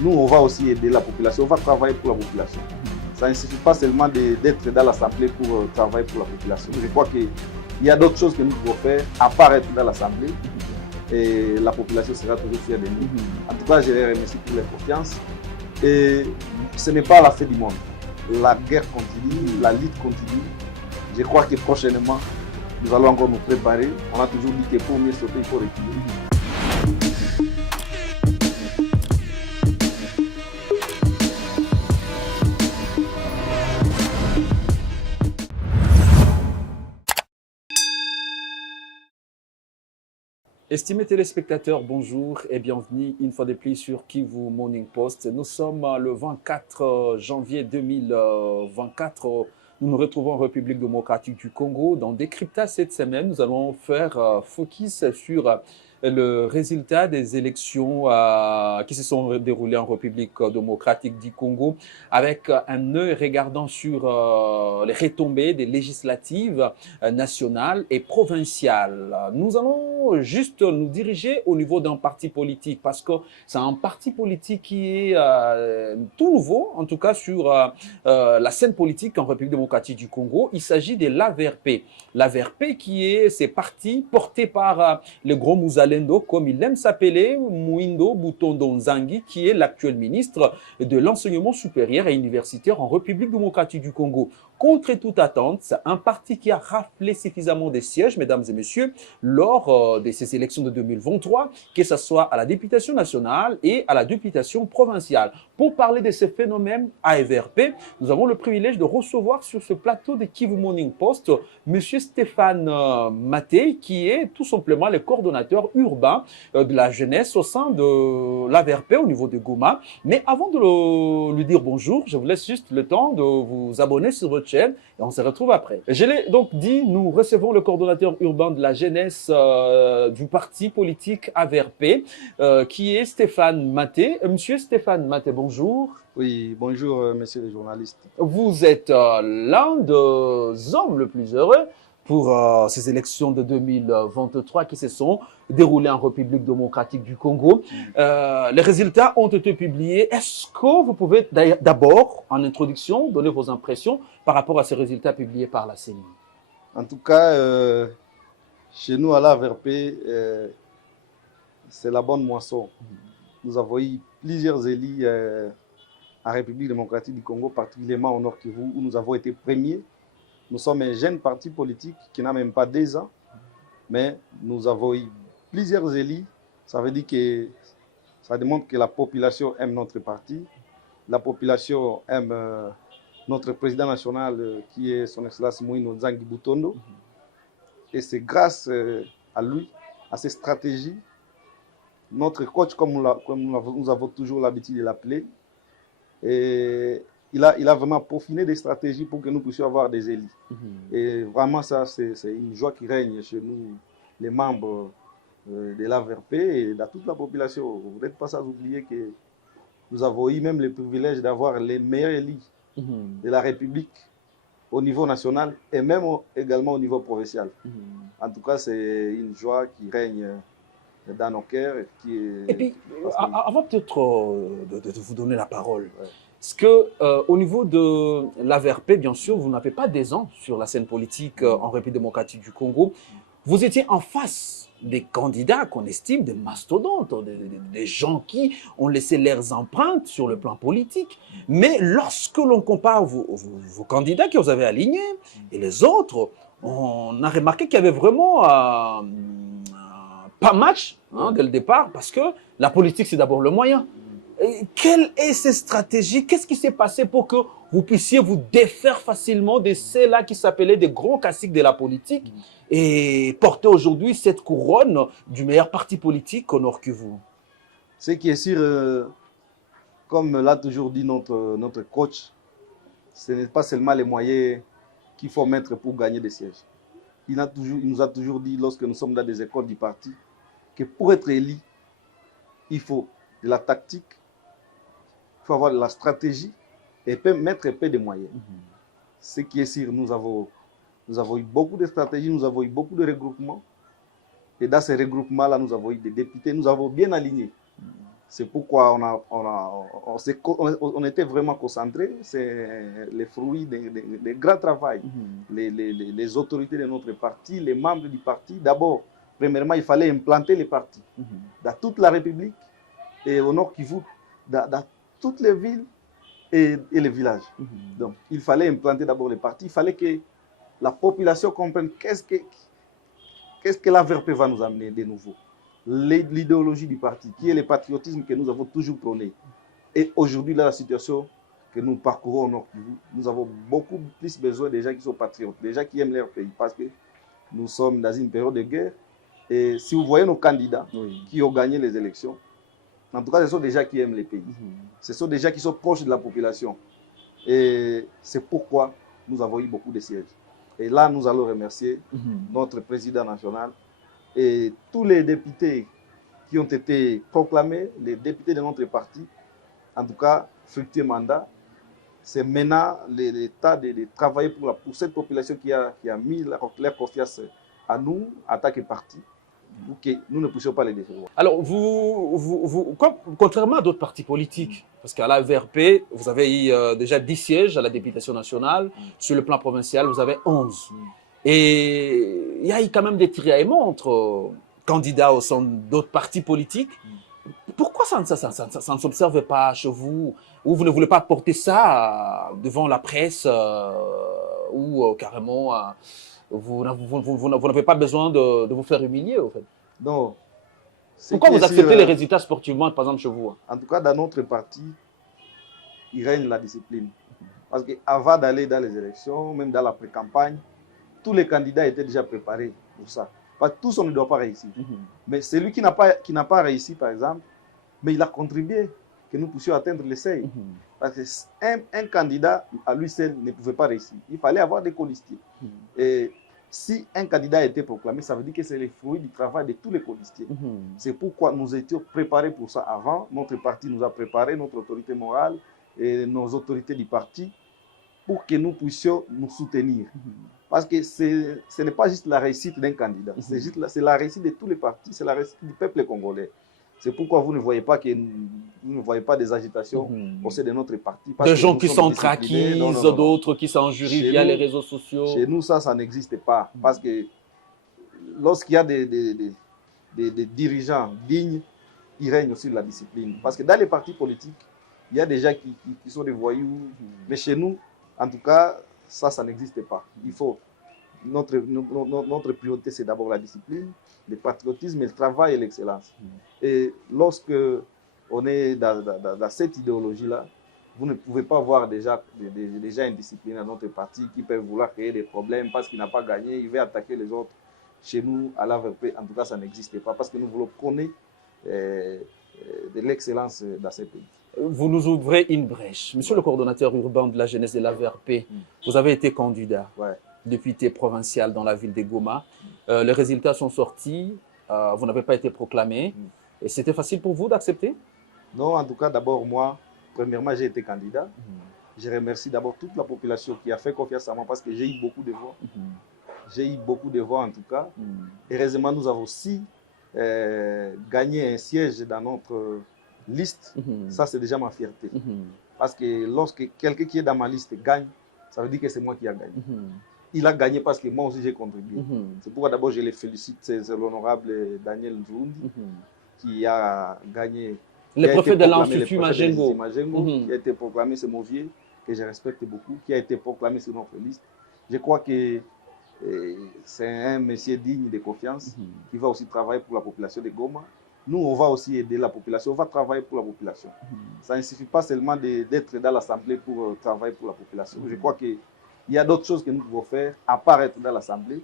nous, on va aussi aider la population, on va travailler pour la population. Ça ne suffit pas seulement d'être dans l'Assemblée pour travailler pour la population. Je crois qu'il y a d'autres choses que nous pouvons faire, à part être dans l'Assemblée, et la population sera toujours fière de nous. En tout cas, je les remercie pour leur confiance. Et ce n'est pas la fin du monde. La guerre continue, la lutte continue. Je crois que prochainement, nous allons encore nous préparer. On a toujours dit que pour mieux sauter, il faut reculer. Estimés téléspectateurs, bonjour et bienvenue une fois de plus sur Kivu Morning Post. Nous sommes le 24 janvier 2024. Nous nous retrouvons en République démocratique du Congo. Dans Décryptage cette semaine, nous allons faire focus sur le résultat des élections qui se sont déroulées en République démocratique du Congo, avec un œil regardant sur les retombées des législatives nationales et provinciales. Nous allons juste nous diriger au niveau d'un parti politique, parce que c'est un parti politique qui est tout nouveau, en tout cas sur la scène politique en République démocratique du Congo. Il s'agit de l'AVRP. L'AVRP qui est ces partis portés par le gros Mouzalendo, comme il aime s'appeler, Mwindo Butondo Nzangi, qui est l'actuel ministre de l'enseignement supérieur et universitaire en République démocratique du Congo. Contre toute attente, c'est un parti qui a raflé suffisamment de sièges, mesdames et messieurs, lors de ces élections de 2023, que ce soit à la députation nationale et à la députation provinciale. Pour parler de ce phénomène AVRP, nous avons le privilège de recevoir sur ce plateau de Kivu Morning Post M. Stéphane Maté, qui est tout simplement le coordonnateur urbain de la jeunesse au sein de l'AVRP au niveau de Goma. Mais avant de lui dire bonjour, je vous laisse juste le temps de vous abonner sur votre chaîne et on se retrouve après. Je l'ai donc dit, nous recevons le coordonnateur urbain de la jeunesse du parti politique AVRP, qui est Stéphane Maté. Monsieur Stéphane Maté, bonjour. Oui, bonjour, messieurs les journalistes. Vous êtes l'un des hommes les plus heureux pour ces élections de 2023 qui se sont déroulées en République démocratique du Congo. Les résultats ont été publiés. Est-ce que vous pouvez d'abord, en introduction, donner vos impressions par rapport à ces résultats publiés par la CENI? En tout cas, chez nous à l'AVRP, c'est la bonne moisson. Nous avons eu plusieurs élus en République démocratique du Congo, particulièrement au Nord Kivu, où nous avons été premiers. Nous sommes un jeune parti politique qui n'a même pas 2 ans, mais nous avons eu plusieurs élus. Ça veut dire que ça démontre que la population aime notre parti, la population aime notre président national qui est son Excellence Mwindo Nzangi Butondo. Et c'est grâce à lui, à ses stratégies, notre coach, comme nous avons toujours l'habitude de l'appeler, et il a vraiment peaufiné des stratégies pour que nous puissions avoir des élus. Et vraiment, ça, c'est une joie qui règne chez nous, les membres de l'AVRP et de toute la population. Vous n'êtes pas sans oublier que nous avons eu même le privilège d'avoir les meilleurs élus de la République au niveau national et même également au niveau provincial. En tout cas, c'est une joie qui règne dans nos cœurs. Et puis, avant peut-être de vous donner la parole, parce que au niveau de l'AVRP, bien sûr, vous n'avez pas des ans sur la scène politique en République démocratique du Congo. Vous étiez en face des candidats qu'on estime des mastodontes, des gens qui ont laissé leurs empreintes sur le plan politique. Mais lorsque l'on compare vos candidats que vous avez alignés et les autres, on a remarqué qu'il y avait vraiment pas match dès le départ, parce que la politique, c'est d'abord le moyen. Quelle est cette stratégie? Qu'est-ce qui s'est passé pour que vous puissiez vous défaire facilement de ceux-là qui s'appelaient des grands classiques de la politique et porter aujourd'hui cette couronne du meilleur parti politique au Nord Kivu? Ce qui est sûr, comme l'a toujours dit notre coach, ce n'est pas seulement les moyens qu'il faut mettre pour gagner des sièges. Il nous a toujours dit, lorsque nous sommes dans des écoles du parti, que pour être élu, il faut de la tactique, il faut avoir de la stratégie et mettre un peu de moyens. Ce qui est sûr, nous avons eu beaucoup de stratégies, nous avons eu beaucoup de regroupements. Et dans ces regroupements-là, nous avons eu des députés, nous avons bien aligné. C'est pourquoi on était vraiment concentrés. C'est les fruits des grands travail. Les autorités de notre parti, les membres du parti. D'abord, premièrement, il fallait implanter les partis dans toute la République et au Nord Kivu, dans toutes les villes et les villages. Donc, il fallait implanter d'abord les partis. Il fallait que la population comprenne qu'est-ce que l'AVRP va nous amener de nouveau. L'idéologie du parti, qui est le patriotisme que nous avons toujours prôné. Et aujourd'hui, là, la situation que nous parcourons au Nord Kivu, nous avons beaucoup plus besoin des gens qui sont patriotes, des gens qui aiment leur pays, parce que nous sommes dans une période de guerre. Et si vous voyez nos candidats qui ont gagné les élections, en tout cas, ce sont des gens qui aiment les pays. Ce sont des gens qui sont proches de la population. Et c'est pourquoi nous avons eu beaucoup de sièges. Et là, nous allons remercier notre président national et tous les députés qui ont été proclamés, les députés de notre parti, en tout cas, fructueux mandat. C'est maintenant l'état de travailler pour cette population qui a mis leur confiance à nous, en tant que parti, pour que nous ne puissions pas les décevoir. Alors, contrairement à d'autres partis politiques, parce qu'à la VRP, vous avez eu déjà 10 sièges à la députation nationale, sur le plan provincial, vous avez 11. Et il y a eu quand même des tiraillements entre candidats au sein d'autres partis politiques. Pourquoi ça ne s'observe pas chez vous? Ou vous ne voulez pas porter ça devant la presse ou carrément vous n'avez pas besoin de vous faire humilier, au fait? Non. Pourquoi vous acceptez les résultats sportivement, par exemple, chez vous? En tout cas, dans notre parti, il règne la discipline. Parce qu'avant d'aller dans les élections, même dans la pré-campagne, tous les candidats étaient déjà préparés pour ça. Parce que tous, on ne doit pas réussir. Mais celui qui n'a pas réussi, par exemple, mais il a contribué que nous puissions atteindre les seuils. Parce qu'un candidat, à lui seul, ne pouvait pas réussir. Il fallait avoir des colistiers. Et si un candidat a été proclamé, ça veut dire que c'est le fruit du travail de tous les colistiers. C'est pourquoi nous étions préparés pour ça avant. Notre parti nous a préparé, notre autorité morale et nos autorités du parti, pour que nous puissions nous soutenir. Parce que ce n'est pas juste la réussite d'un candidat, c'est la réussite de tous les partis, c'est la réussite du peuple congolais. C'est pourquoi vous ne voyez pas des agitations au sein de notre parti. Des gens qui s'entraquisent, d'autres qui s'enjurient via les réseaux sociaux. Chez nous, ça n'existe pas. Parce que lorsqu'il y a des dirigeants dignes, ils règnent sur la discipline. Parce que dans les partis politiques, il y a des gens qui sont des voyous. Mais chez nous, en tout cas, ça n'existe pas. Il faut notre priorité, c'est d'abord la discipline, le patriotisme, le travail et l'excellence. Et lorsque on est dans cette idéologie-là, vous ne pouvez pas voir des gens indisciplinés dans notre parti qui peuvent vouloir créer des problèmes parce qu'il n'a pas gagné, il veut attaquer les autres. Chez nous, à l'AVRP, en tout cas, ça n'existe pas parce que nous voulons connaître de l'excellence dans ce pays. Vous nous ouvrez une brèche. Monsieur le coordonnateur urbain de la jeunesse de l'AVRP, vous avez été candidat. Député provincial dans la ville de Goma. Les résultats sont sortis, vous n'avez pas été proclamé. Et c'était facile pour vous d'accepter? Non, en tout cas, d'abord, moi, premièrement, j'ai été candidat. Je remercie d'abord toute la population qui a fait confiance à moi parce que j'ai eu beaucoup de voix. J'ai eu beaucoup de voix, en tout cas. Heureusement, nous avons aussi gagné un siège dans notre liste. Ça, c'est déjà ma fierté. Parce que lorsque quelqu'un qui est dans ma liste gagne, ça veut dire que c'est moi qui ai gagné. Il a gagné parce que moi aussi j'ai contribué. C'est pourquoi d'abord je les félicite, c'est l'honorable Daniel Nzurundi qui a gagné. Le préfet de l'Institut Majengo. Qui a été proclamé, c'est Mauvier, que je respecte beaucoup, qui a été proclamé sur notre liste. Je crois que c'est un monsieur digne de confiance qui va aussi travailler pour la population de Goma. Nous, on va aussi aider la population, on va travailler pour la population. Ça ne suffit pas seulement d'être dans l'Assemblée pour travailler pour la population. Je crois que il y a d'autres choses que nous pouvons faire, à part être dans l'Assemblée,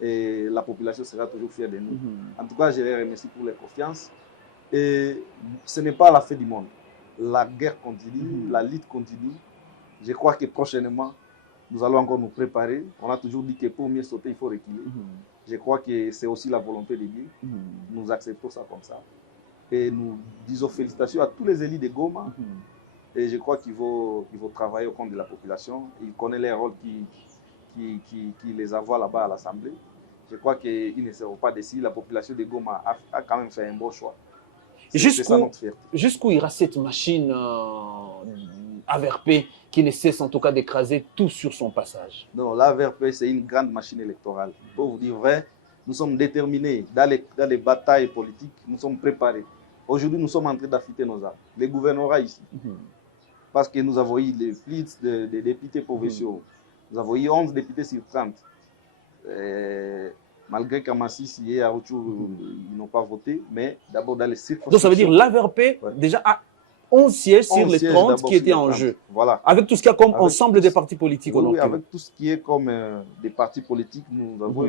et la population sera toujours fière de nous. En tout cas, je les remercie pour leur confiance. Et ce n'est pas la fin du monde. La guerre continue, la lutte continue. Je crois que prochainement, nous allons encore nous préparer. On a toujours dit que pour mieux sauter, il faut reculer. Je crois que c'est aussi la volonté de Dieu. Nous acceptons ça comme ça. Et nous disons félicitations à tous les élus de Goma. Et je crois qu'il faut travailler au compte de la population. Ils connaissent les rôles qui les envoient là-bas à l'Assemblée. Je crois qu'ils ne seront pas déçus. La population de Goma a quand même fait un bon choix. C'est ça notre fierté. Jusqu'où ira cette machine AVRP qui ne cesse en tout cas d'écraser tout sur son passage? Non, l'AVRP, c'est une grande machine électorale. Pour vous dire vrai, nous sommes déterminés dans les batailles politiques, nous sommes préparés. Aujourd'hui, nous sommes en train d'affûter nos armes. Les gouvernorats ici, parce que nous avons eu plus de députés provinciaux. Nous avons eu 11 députés sur 30. Malgré qu'Amassis et Aouchou ils n'ont pas voté, mais d'abord dans les circonscriptions. Donc ça veut dire l'AVRP déjà a 11 sièges sur les 30 qui étaient en jeu. Voilà. Avec tout ce qu'il y a comme ensemble des partis politiques au Nord Kivu. Kivu. Avec tout ce qui est comme des partis politiques, nous avons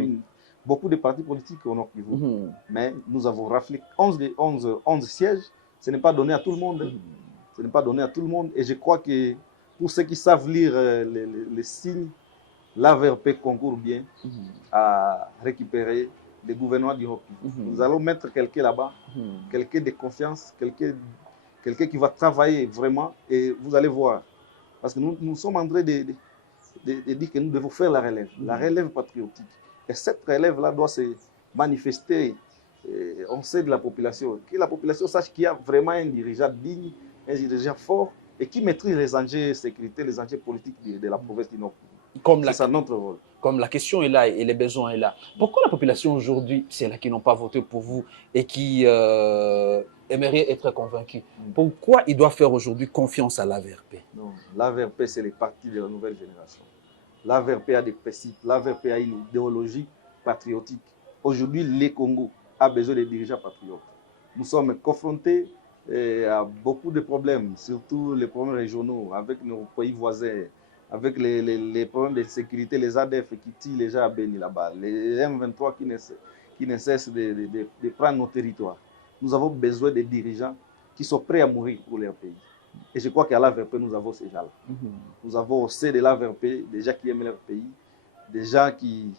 beaucoup de partis politiques au Nord Kivu. Mais nous avons raflé 11 sièges. Ce n'est pas donné à tout le monde. Ce n'est pas donné à tout le monde. Et je crois que pour ceux qui savent lire les signes, l'AVRP concourt bien à récupérer les gouvernements du Nord Kivu. Nous allons mettre quelqu'un là-bas, quelqu'un de confiance, quelqu'un qui va travailler vraiment, et vous allez voir. Parce que nous sommes en train de dire que nous devons faire la relève patriotique. Et cette relève-là doit se manifester au sein de la population. Que la population sache qu'il y a vraiment un dirigeant digne, un dirigeant fort, et qui maîtrise les enjeux de sécurité, les enjeux politiques de la province du Nord. C'est ça notre rôle. Comme la question est là et les besoins sont là. Pourquoi la population aujourd'hui, c'est là qui n'ont pas voté pour vous et qui aimeraient être convaincus, pourquoi ils doivent faire aujourd'hui confiance à l'AVRP? Non, l'AVRP, c'est les partis de la nouvelle génération. L'AVRP a des principes, l'AVRP a une idéologie patriotique. Aujourd'hui, le Congo a besoin de dirigeants patriotes. Nous sommes confrontés à beaucoup de problèmes, surtout les problèmes régionaux avec nos pays voisins, avec les problèmes de sécurité, les ADF qui tirent les gens à Beni là-bas, les M23 qui ne cessent de prendre nos territoires. Nous avons besoin de dirigeants qui sont prêts à mourir pour leur pays. Et je crois qu'à l'AVRP, nous avons ces gens-là. Nous avons au sein de l'AVRP des gens qui aiment leur pays, des gens qui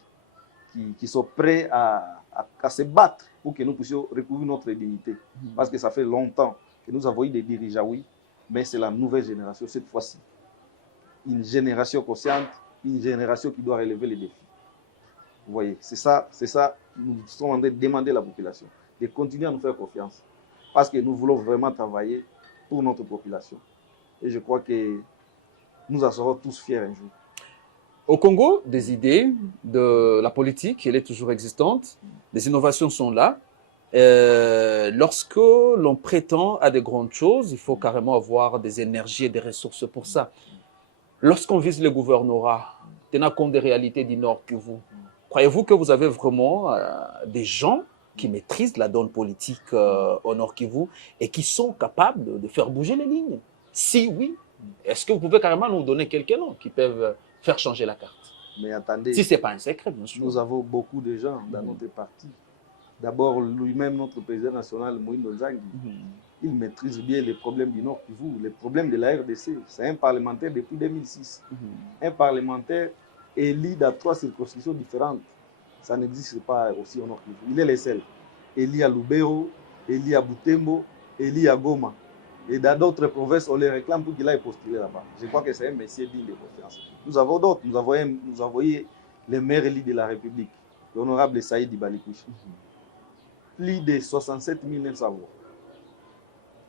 sont prêts à se battre pour que nous puissions recouvrir notre dignité. Parce que ça fait longtemps que nous avons eu des dirigeants, oui, mais c'est la nouvelle génération cette fois-ci. Une génération consciente, une génération qui doit relever les défis. Vous voyez, c'est ça, nous sommes en train de demander à la population de continuer à nous faire confiance. Parce que nous voulons vraiment travailler pour notre population. Et je crois que nous en serons tous fiers un jour. Au Congo, des idées, de la politique, elle est toujours existante. Les innovations sont là. Lorsque l'on prétend à de grandes choses, il faut carrément avoir des énergies et des ressources pour ça. Lorsqu'on vise le gouvernorat, tenant compte des réalités du Nord Kivu, croyez-vous que vous avez vraiment des gens qui maîtrisent la donne politique au Nord Kivu et qui sont capables de faire bouger les lignes? Si oui, est-ce que vous pouvez carrément nous donner quelques noms qui peuvent faire changer la carte? Mais attendez, si ce n'est pas un secret, bien sûr. Nous avons beaucoup de gens dans notre parti. D'abord, lui-même, notre président national, Moïse Nzangi, il maîtrise bien les problèmes du Nord Kivu, les problèmes de la RDC. C'est un parlementaire depuis 2006. Un parlementaire élu dans 3 circonscriptions différentes. Ça n'existe pas aussi au Nord Kivu. Il est le seul. Élu à Lubero, élu à Butembo, élu à Goma. Et dans d'autres provinces, on les réclame pour qu'il aille postuler là-bas. Je crois que c'est un monsieur digne de confiance. Nous avons d'autres. Nous avons eu le maire élu de la République, l'honorable Saïd Ibalikouchi. Plus de 67 900 voix.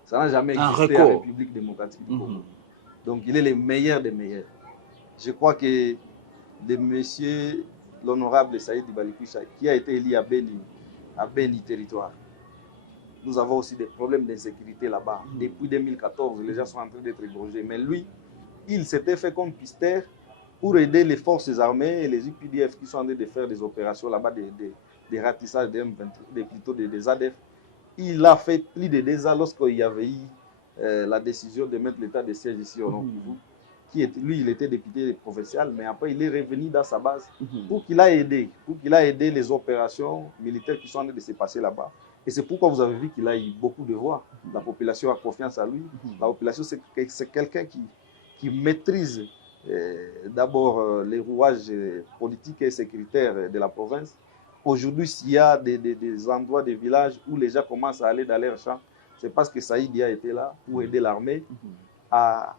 Ça n'a jamais existé en République démocratique du Congo. Donc il est le meilleur des meilleurs. Je crois que de monsieur l'honorable Saïd Ibalikouchi, qui a été élu à Beni territoire, nous avons aussi des problèmes d'insécurité là-bas. Depuis 2014, les gens sont en train d'être égorgés. Mais lui, il s'était fait comme pisteur pour aider les forces armées et les UPDF qui sont en train de faire des opérations là-bas, des ratissages des ADF. Il a fait plus de 2 ans lorsqu'il y avait eu la décision de mettre l'état de siège ici au Nord Kivu. Lui, il était député provincial, mais après, il est revenu dans sa base pour qu'il a aidé les opérations militaires qui sont en train de se passer là-bas. Et c'est pourquoi vous avez vu qu'il a eu beaucoup de voix. La population a confiance en lui. La population, c'est quelqu'un qui maîtrise d'abord les rouages politiques et sécuritaires de la province. Aujourd'hui, s'il y a des endroits, des villages où les gens commencent à aller dans leurs champs, c'est parce que Saïdi a été là pour aider l'armée à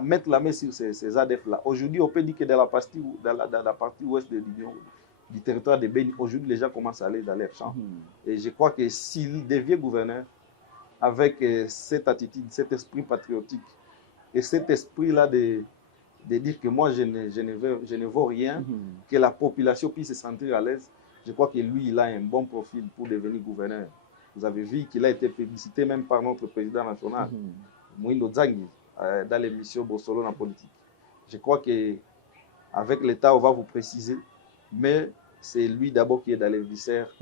mettre la main sur ces ADF-là. Aujourd'hui, on peut dire que dans la partie ouest de du territoire de Beni. Aujourd'hui, les gens commencent à aller dans leurs champs. Et je crois que s'il devient gouverneur, avec cette attitude, cet esprit patriotique et cet esprit-là de dire que moi, je ne vaux rien, que la population puisse se sentir à l'aise, je crois que lui, il a un bon profil pour devenir gouverneur. Vous avez vu qu'il a été publicité même par notre président national, Moïndo Dzangi, dans l'émission Bossolo en politique. Je crois qu'avec l'État, on va vous préciser, mais c'est lui d'abord qui est dans les viscères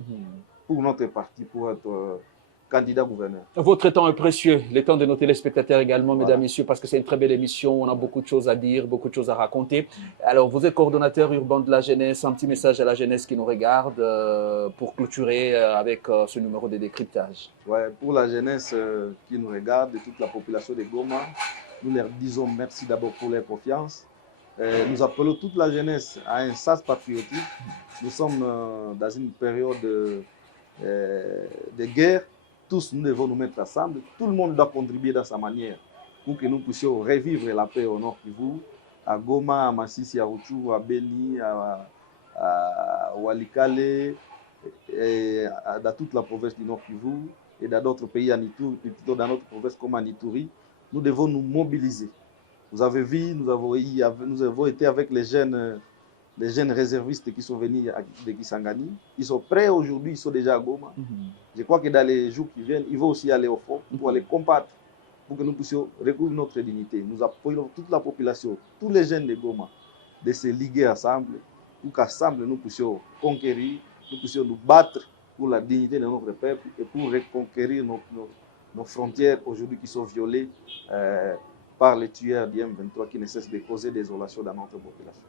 pour notre parti, pour être candidat gouverneur. Votre temps est précieux, le temps de nos téléspectateurs également, voilà, mesdames, messieurs, parce que c'est une très belle émission, on a beaucoup de choses à dire, beaucoup de choses à raconter. Alors, vous êtes coordonnateur urbain de la jeunesse, un petit message à la jeunesse qui nous regarde pour clôturer avec ce numéro de décryptage. Ouais, pour la jeunesse qui nous regarde, et toute la population de Goma, nous leur disons merci d'abord pour leur confiance. Nous appelons toute la jeunesse à un sas patriotique. Nous sommes dans une période de guerre. Tous, nous devons nous mettre ensemble. Tout le monde doit contribuer dans sa manière pour que nous puissions revivre la paix au Nord Kivu, à Goma, à Massissi, à Rutshuru, à Beni, à Walikale, et dans toute la province du Nord Kivu et dans d'autres pays, plutôt dans notre province comme à Ituri. Nous devons nous mobiliser. Vous avez vu, nous avons été avec les jeunes réservistes qui sont venus de Kisangani. Ils sont prêts aujourd'hui, ils sont déjà à Goma. Je crois que dans les jours qui viennent, ils vont aussi aller au front pour aller combattre, pour que nous puissions recouvrir notre dignité. Nous appelons toute la population, tous les jeunes de Goma, de se liguer ensemble, pour qu'ensemble nous puissions conquérir, nous puissions nous battre pour la dignité de notre peuple et pour reconquérir nos frontières aujourd'hui qui sont violées par les tueurs du M23 qui ne cessent de causer désolation dans notre population.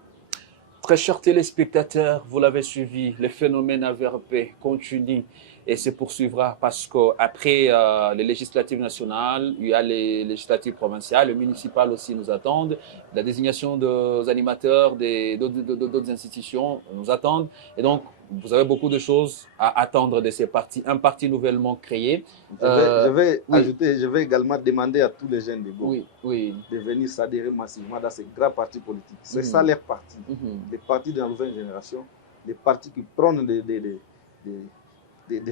Très chers téléspectateurs, vous l'avez suivi, le phénomène AVRP continue et se poursuivra parce qu'après les législatives nationales, il y a les législatives provinciales, les municipales aussi nous attendent, la désignation des animateurs d'autres institutions nous attendent. Et donc, vous avez beaucoup de choses à attendre de ces partis, un parti nouvellement créé. Je vais ajouter, je vais également demander à tous les jeunes de Goma de venir s'adhérer massivement dans ces grands partis politiques. C'est ça leur parti. Les partis de la nouvelle génération, les partis qui prennent des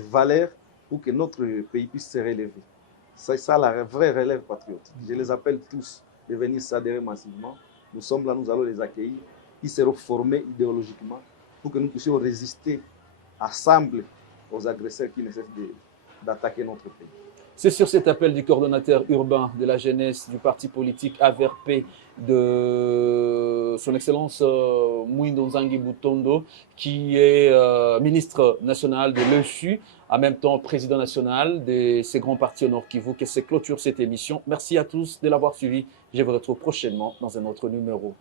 valeurs pour que notre pays puisse se relever. C'est ça la vraie relève patriotique. Je les appelle tous de venir s'adhérer massivement. Nous sommes là, nous allons les accueillir. Ils seront formés idéologiquement pour que nous puissions résister ensemble aux agresseurs qui ne cessent d'attaquer notre pays. C'est sur cet appel du coordonnateur urbain de la jeunesse du parti politique AVRP de son Excellence Moïndo Nzangi Butondo, qui est ministre national de l'ESU, en même temps président national de ces grands partis au Nord Kivu, que se clôture cette émission. Merci à tous de l'avoir suivi. Je vous retrouve prochainement dans un autre numéro.